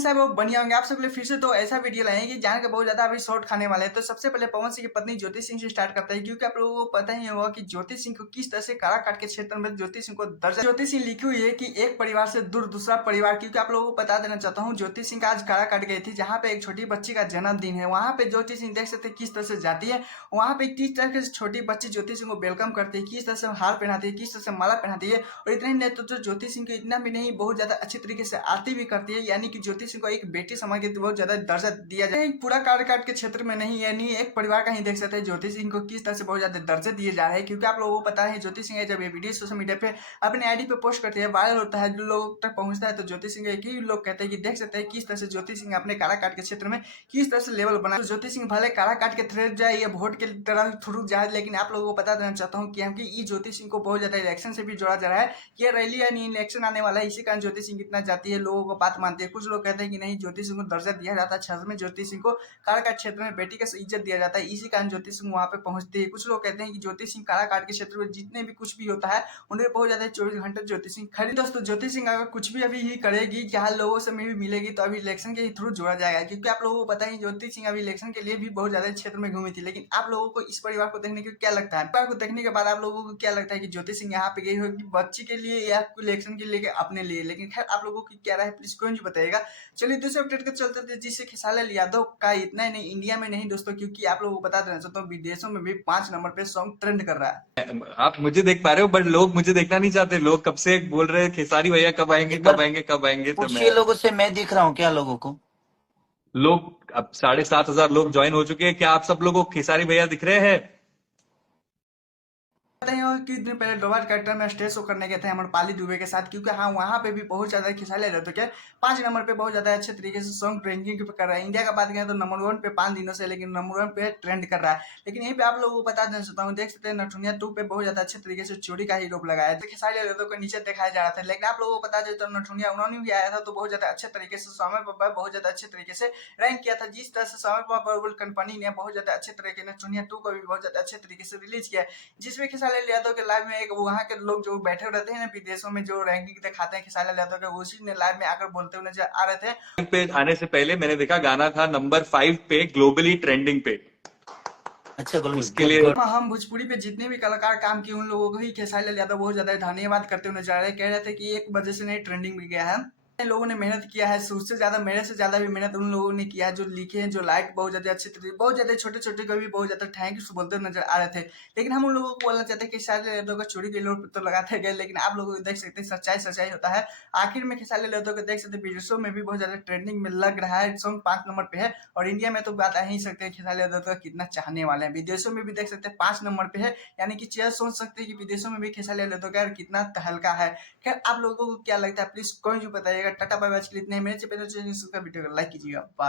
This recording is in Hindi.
साहब वो बढ़िया होंगे। आप सबके लिए फिर से तो ऐसा वीडियो लाए हैं कि जान के बहुत ज़्यादा अभी शॉर्ट खाने वाले हैं। तो सबसे पहले पवन सिंह की पत्नी ज्योति सिंह से स्टार्ट करते हैं, क्योंकि आप लोगों को पता ही होगा कि ज्योति सिंह को किस तरह से काराकाट के क्षेत्र में ज्योति सिंह को दर्जा ज्योति सिंह लिखी हुई है कि एक परिवार से दूर दूसरा परिवार। क्योंकि आप लोगों को बता देना चाहता हूँ, ज्योति सिंह आज काराकाट गई थी, जहाँ पे एक छोटी बच्ची का जन्मदिन है। वहाँ पे ज्योति सिंह देख सकते हैं किस तरह से जाती है, वहाँ पे किस तरह से छोटी बच्ची ज्योति सिंह को वेलकम करती है, किस तरह से हार पहनाती है, किस तरह से माला पहनाती है। और इतने ही नहीं तो ज्योति सिंह को इतना भी नहीं, बहुत ज्यादा अच्छी तरीके से आरती भी करती है, यानी कि ज्योति सिंह को एक बेटी समझ के बहुत ज्यादा दर्जा दिया जाए। पूरा काराकाट के क्षेत्र में नहीं, यानी एक परिवार का ही देख सकते हैं ज्योति सिंह को किस तरह से बहुत ज्यादा दर्जे दिए जा रहे हैं। क्योंकि आप लोगों को पता है ज्योति सिंह जब ये वीडियो सोशल मीडिया पे अपने आईडी पे पोस्ट करती है, वायरल होता है, जो लोगों तक पहुंचता है, तो ज्योति सिंह एक ही लोग कहते हैं कि देख सकते हैं किस तरह से ज्योति सिंह अपने काराकाट के क्षेत्र में किस तरह से लेवल बना। तो ज्योति सिंह भले काराकाट के थ्रेड जाए या वोट के तरह थ्रू जाए, लेकिन आप लोगों को बता देना चाहता हूँ कि हम ज्योति सिंह को बहुत ज्यादा इलेक्शन से भी जोड़ा जा रहा है कि ये रैली यानी इलेक्शन आने वाला है, इसी कारण ज्योति सिंह कितना जाती है, लोगों को बात मानती है। कुछ लोग कहते हैं कि नहीं, ज्योति सिंह को दर्जा दिया जाता है, छह में ज्योति सिंह को काराकाट क्षेत्र में बेटी का इज्जत दिया जाता है, इसी कारण ज्योति सिंह वहां पे पहुंचती है। कुछ लोग कहते हैं कि ज्योति सिंह काराकाट के क्षेत्र में जितने भी कुछ भी होता है उनमें बहुत ज्यादा 24 घंटे ज्योति सिंह खड़ी। दोस्तों ज्योति सिंह अगर कुछ भी अभी ही करेगी, जहाँ लोगों से भी मिलेगी, तो अभी इलेक्शन के थ्रू जोड़ा जाएगा। क्योंकि आप लोगों को पता है ज्योति सिंह अभी इलेक्शन के लिए भी बहुत ज्यादा क्षेत्र में घूमी थी। लेकिन आप लोगों को इस परिवार को देखने के क्या लगता है, परिवार को देखने के बाद आप लोगों को क्या लगता है कि ज्योति सिंह यहाँ पे गई होगी बच्ची के लिए या इलेक्शन के लिए अपने लिए? लेकिन खैर आप लोगों की क्या राय है, प्लीज कमेंट बताइएगा। चलिए दूसरे अपडेट के चलते थे, जिससे खेसारी यादव का इतना ही नहीं, इंडिया में नहीं दोस्तों, क्योंकि आप लोगों को बता देना चाहता हूँ विदेशों में भी 5 नंबर पे सॉन्ग ट्रेंड कर रहा है। आप मुझे देख पा रहे हो, बट लोग मुझे देखना नहीं चाहते। लोग कब से बोल रहे हैं खेसारी भैया कब आएंगे एक बार कब आएंगे कब आएंगे, तो पूछिए लोगों से, मैं दिख रहा हूँ क्या लोगों को? लोग अब 7,500 लोग ज्वाइन हो चुके हैं। क्या आप सब लोगों को खेसारी भैया दिख रहे हैं? पता ही होगा कि दिन पहले डोबार कैरेक्टर में स्टेज शो करने गए थे अमरपाली दुबे के साथ। क्योंकि हाँ, वहाँ पे भी बहुत ज्यादा खिसाले रहते थे। 5 नंबर पे बहुत ज्यादा अच्छे तरीके से सॉन्ग ट्रेंडिंग पे कर रहा है। इंडिया का बात करें तो नंबर 1 पे 5 दिनों से, लेकिन नंबर 1 पे ट्रेंड कर रहा है। लेकिन यहीं पे आप लोगों को बता देना चाहता हूँ, देख सकते हैं नटुनिया 2 पे बहुत ज्यादा अच्छे तरीके से चोरी का ही रोप लगाया है। खिसाले रहते को नीचे दिखाया जा रहा था। लेकिन आप लोगों को बता दें तो नटुनिया उन्होंने भी आया था, तो बहुत ज्यादा अच्छे तरीके से समय पर बहुत ज्यादा अच्छे तरीके से रैंक किया था। जिस तरह से समय पर कंपनी ने बहुत ज्यादा अच्छे तरीके से नटुनिया 2 को भी बहुत ज्यादा अच्छे तरीके से रिलीज किया, जिसमें खेसारी यादव के लाइव में एक वहाँ के लोग जो बैठे रहते हैं ना विदेशों में, जो रैंकिंग दिखाते हैं खेसारी यादव के, उसी ने लाइव में आकर बोलते हुए नजर आ रहे थे। पे आने से पहले मैंने देखा गाना था नंबर 5 पे ग्लोबली ट्रेंडिंग पे। अच्छा, उसके लिए हम भोजपुरी पे जितने भी कलाकार काम किए उन लोगों को ही खेसारी यादव बहुत ज्यादा धन्यवाद करते हुए नजर आ रहे हैं। कह रहे थे कि एक वजह से नहीं ट्रेंडिंग में गया है, लोगों ने मेहनत किया है, उससे ज्यादा मेरे से ज्यादा भी मेहनत उन लोगों ने किया है, जो लिखे हैं, जो लाइक बहुत ज्यादा अच्छे तरीके, बहुत ज्यादा छोटे छोटे को भी बहुत ज्यादा थैंक यू बोलते हुए नजर आ रहे थे। लेकिन हम उन लोगों को बोलना चाहते हैं कि खेसारी यादव का चोरी के लोग तो लगाते गए, लेकिन आप लोगों को देख सकते हैं सच्चाई सच्चाई होता है। आखिर में खेसारी यादव को देख सकते हैं विदेशों में भी बहुत ज्यादा ट्रेंडिंग में लग रहा है, सॉन्ग 5 नंबर पे है। और इंडिया में तो बात आ ही सकते हैं खेसारी यादव का कितना चाहने वाले हैं। विदेशों में भी देख सकते हैं 5 नंबर पे है, यानी कि चेयर सोच सकते हैं कि विदेशों में भी खेसारी यादव का कितना तहलका है। खैर आप लोगों को क्या लगता है, प्लीज कमेंट में बताइएगा। टाटा बाय बाय, इतने मेरे चैनल वीडियो को लाइक कीजिएगा।